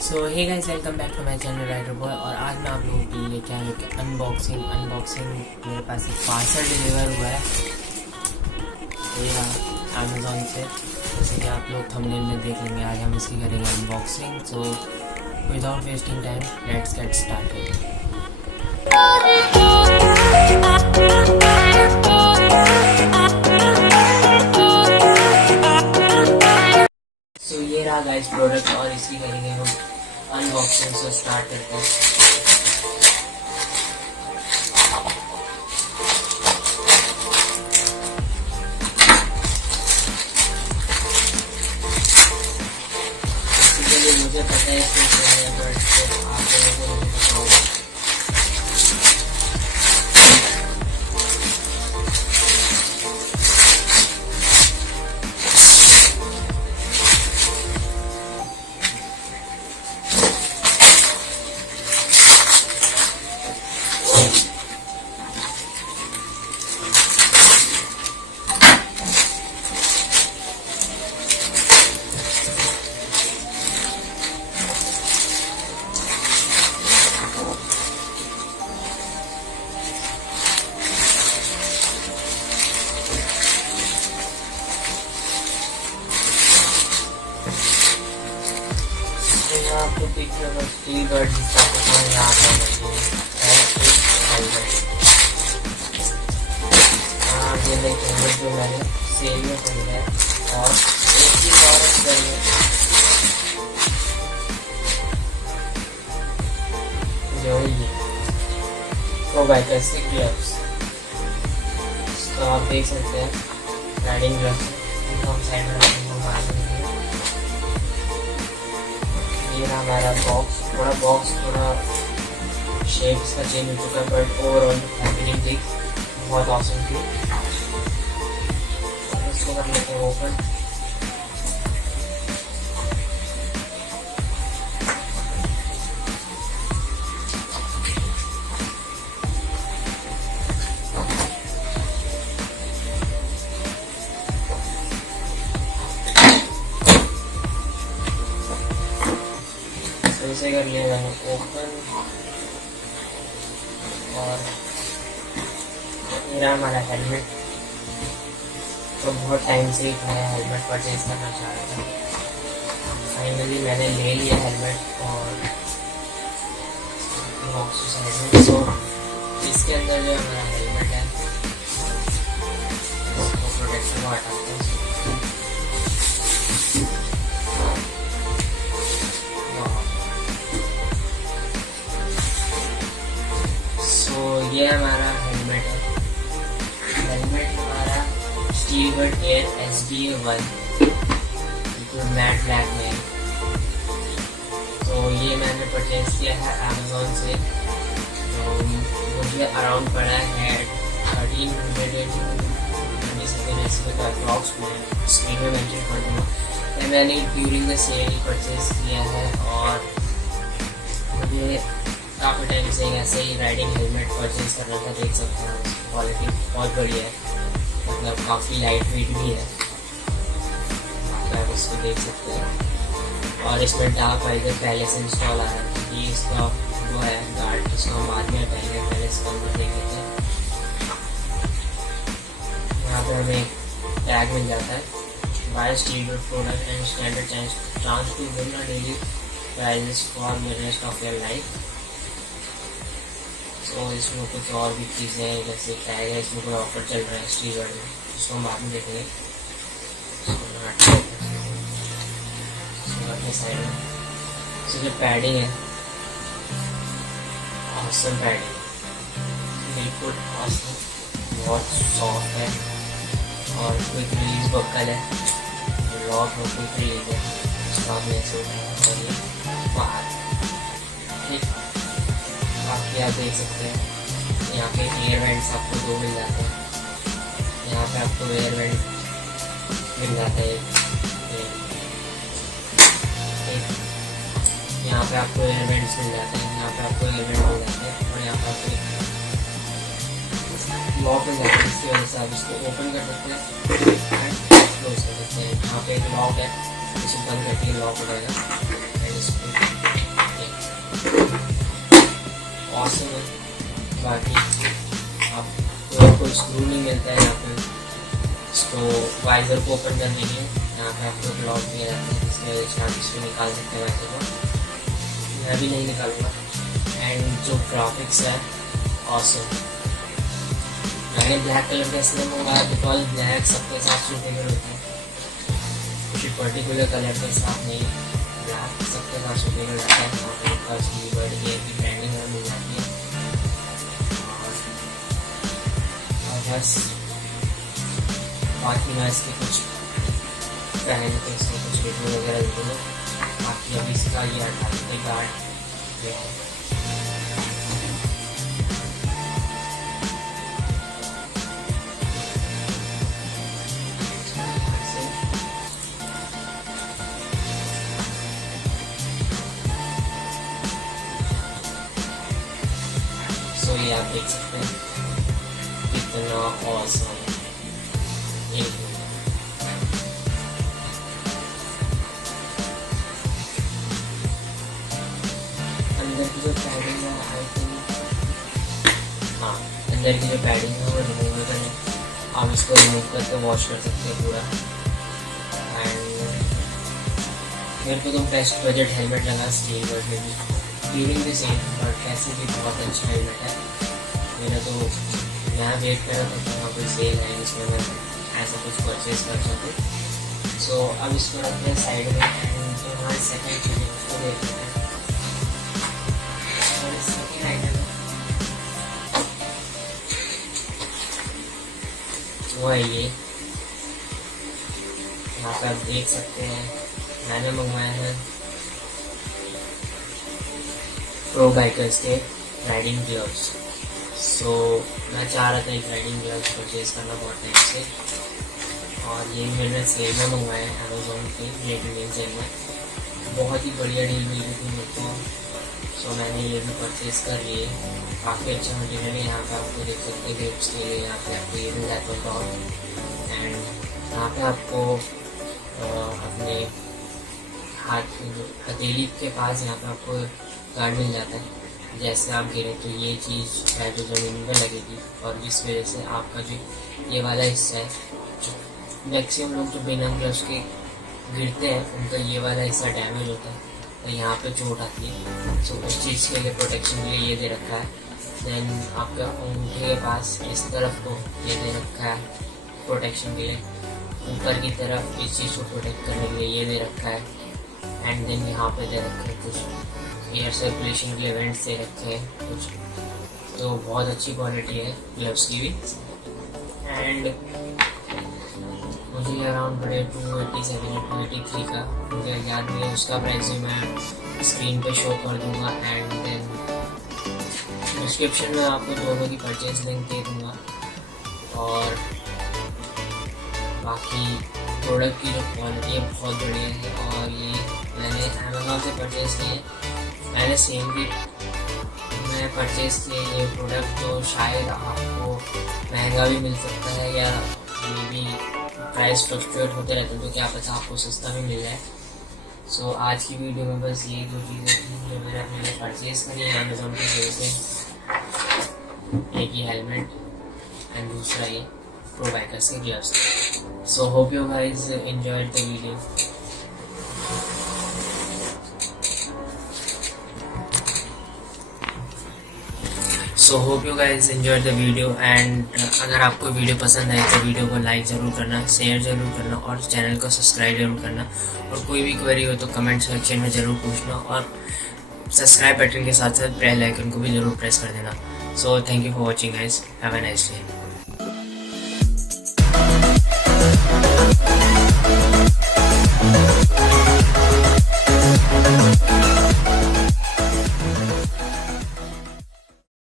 So hey guys, welcome back to my channel Rider Boy. और आज मैं आप लोगों के लिए लेके आया हूँ अनबॉक्सिंग मेरे पास एक पार्सल डिलीवर हुआ है ये अमेज़ॉन से। जैसे कि आप लोग थंबनेल में देख लेंगे, आज हम इसकी करेंगे unboxing. So without wasting time, let's get started. So ये रहा गाइस प्रोडक्ट, और इसकी करेंगे हम अनबॉक्सिंग। सो स्टार्ट करते हैं। बेसिकली मुझे पता है इसमें क्या है, बट आप लोगों को नहीं पता होगा। आपको दिख रहा है स्टील गार्ड जिसका यहाँ पर ये देखेंगे जो मैंने सेल में खरीदा है। और एक चीज और करेंगे, जो ये तो वैकल्पिक ग्लव्स, तो आप देख सकते हैं राइडिंग ग्लव्स हम साइड में ये रहा हमारा बॉक्स। थोड़ा शेप इसका चेंज हो चुका है, बट ओवरऑल पैकेजिंग थी बहुत ऑसम थी। इसको कर लेते हैं ओपन। इसे कर लिया मैंने ओपन, और मेरा हमारा हेलमेट। तो बहुत टाइम से ही मैं हेलमेट परचेज करना चाह रहा था, फाइनली मैंने ले लिया हेलमेट। और तो इसके अंदर जो हमारा हेलमेट है, इसको प्रोटेक्शन को हटाते हैं। ये हमारा हेलमेट है। हेलमेट हमारा स्टीलबर्ड एयर SDA1 बिल्कुल मैट ब्लैक में। तो ये मैंने परचेज किया है अमेज़ॉन से। तो मुझे अराउंड पड़ा है 1300 का अप्रॉक्स में स्क्रीन में मेंशन कर दूँगा। ये मैंने ड्यूरिंग द सेल परचेज किया है, और मुझे काफ़ी टाइम से ऐसे ही राइडिंग हेलमेट परचेज करना था। देख सकते हैं क्वालिटी बहुत बढ़िया है, मतलब काफ़ी लाइट वेट भी है, आप इसको देख सकते हैं। और इसमें डार्क वाइजर पहले से इंस्टॉल आया है। ये इसका वो है गार्ड, जिसको हम बाद में पहले इसका अंदर देख लेते हैं। यहाँ पर हमें टैग मिल जाता है, by Steelbird product and standard chance to win a daily prizes for the rest of your life. तो इसमें कुछ और भी चीज़ें जैसे टैग है, इसमें कोई ऑफर चल रहा है स्टीलबर्ड में, इसको हम बाद में देखेंगे। साइड में जो पैडिंग है, ऑसम पैडिंग, बिल्कुल ऑसम, बहुत सॉफ्ट है। और क्विक रिलीज बक्कल है, लॉक हो क्विक रिलीज है, इसका हम ऐसे उठाएंगे बाहर। ठीक, बाकी आप देख सकते हैं यहाँ पे एयर वेंट्स आपको 2 मिल जाते हैं। यहाँ पे आपको एयर वेंट मिल जाता है एक। यहाँ पे आपको एयर वेंट्स मिल जाते हैं, यहाँ पे आपको एयर वेंट मिल जाते हैं, और यहाँ पे आपको लॉक मिल जाता है, जिसकी वजह से आप इसको ओपन कर सकते हैं एंड क्लोज कर सकते हैं। यहाँ पे एक लॉक है, इसे बंद करके लॉक हो जाएगा। एंड इसको ऑसम है। बाकी आपको कोई स्क्रू नहीं मिलता है यहाँ पे इसको वाइजर को ओपन करने के लिए। यहाँ पे आपको ब्लॉक दिया जाता है जिसकी वजह से आप इसको निकाल सकते हैं। वैसे तो मैं भी नहीं निकालूंगा। एंड जो ग्राफिक्स है ऑसम। मैंने ब्लैक कलर का इसलिए मंगाया बिकॉज ब्लैक सबके साथ सूटेबल होता है, किसी पर्टिकुलर कलर के साथ नहीं, ब्लैक सबके साथ सूटेबल रहता है। और मेरे पास कीबोर्ड ये भी ब्रांडिंग में मिल जाती है। और बस बाकी मैं इसके कुछ पहले के इसमें कुछ वीडियो वगैरह दूँगा। बाकी अभी इसका ये 18 गार्ड जो है सो ये आप देख सकते हैं कितना ऑसम है। अंदर की जो पैडिंग है आई थिंक, हाँ अंदर की जो पैडिंग है वो रिमूवेबल है। आप इसको रिमूव करके वॉश कर सकते हैं पूरा। एंड मेरे को तो बेस्ट बजट हेलमेट लगा स्टील वर्ड में भी, ड्यूरिंग द सेम, और कैसे भी बहुत अच्छा हेलमेट है। मेरा तो यहाँ वेट कर रहा था कि वहाँ कोई सेल है जिसमें मैं ऐसा कुछ परचेज कर सकूँ। सो अब इसको रखते हैं साइड में। एंड जो हमारे सेकेंड चीज़ है उसको देख लेते हैं। और सेकेंड आइटम वो है ये, यहाँ पर आप देख सकते हैं मैंने मंगवाया है प्रो बाइकर्स के राइडिंग ग्लव्स। सो मैं चाह रहा था एक राइडिंग ग्लव्स परचेज करना बहुत टाइम से, और ये मैंने सेल में मंगवाया है अमेज़ॉन के ग्रेट इंडियन सेल में। बहुत ही बढ़िया डील मिली थी मेरे को। सो मैंने ये भी परचेज़ कर लिए। काफ़ी अच्छा मटेरियल है। यहाँ पे आपको देख सकते हैं ग्रिप्स के लिए यहाँ पे आपको ये मिल जाता है टॉप। एंड यहाँ पे आपको अपने हाथ हथेली के पास यहाँ पे आपको गार्ड मिल जाता है। जैसे आप गिरे तो ये चीज़ है जो ज़मीन पर लगेगी, और जिस वजह से आपका जो ये वाला हिस्सा है, जो मैक्सिमम लोग जो बिना ग्लव्स के गिरते हैं उनका ये वाला हिस्सा डैमेज होता है, तो यहाँ पे चोट आती है। सो उस चीज़ के लिए प्रोटेक्शन के लिए ये दे रखा है। देन आपका अंगूठे के पास इस तरफ को ये दे रखा है प्रोटेक्शन के लिए। ऊपर की तरफ इस चीज़ को प्रोटेक्ट करने के लिए ये दे रखा है। एंड देन यहाँ पे दे रखे हैं कुछ एयर सर्कुलेशन के लिए वेंट्स दे रखे हैं कुछ। तो बहुत अच्छी क्वालिटी है ग्लव्स की भी। एंड मुझे अराउंड पड़े 287 या 283 का, मुझे याद नहीं है उसका प्राइस भी मैं स्क्रीन पे शो कर दूंगा। एंड देन डिस्क्रिप्शन में आपको दोनों की परचेज लिंक दे दूंगा। और बाकी प्रोडक्ट की जो क्वालिटी है बहुत बढ़िया है, और ये मैंने अमेज़ॉन से परचेज़ किए हैं। मैंने सेम भी मैं परचेज़ किए ये प्रोडक्ट, तो शायद आपको महंगा भी मिल सकता है या ये भी प्राइस फ्लक्चुएट होते रहते हैं, तो क्या पता आपको सस्ता भी मिल जाए। सो आज की वीडियो में बस ये दो चीज़ें थी जो मैंने अपने लिए परचेज़ करी है अमेज़ॉन की वजह से। एक ही हेलमेट एंड दूसरा ये प्रो बाइकर्स के gloves. So hope you guys enjoyed the video. Hope you guys enjoyed the video. And अगर आपको वीडियो पसंद आए तो वीडियो को लाइक ज़रूर करना, शेयर ज़रूर करना, और चैनल को सब्सक्राइब ज़रूर करना। और कोई भी क्वेरी हो तो कमेंट सेक्शन में ज़रूर पूछना, और सब्सक्राइब बटन के साथ साथ बेल आइकन को भी ज़रूर प्रेस कर देना। So thank you for watching guys, have a nice day.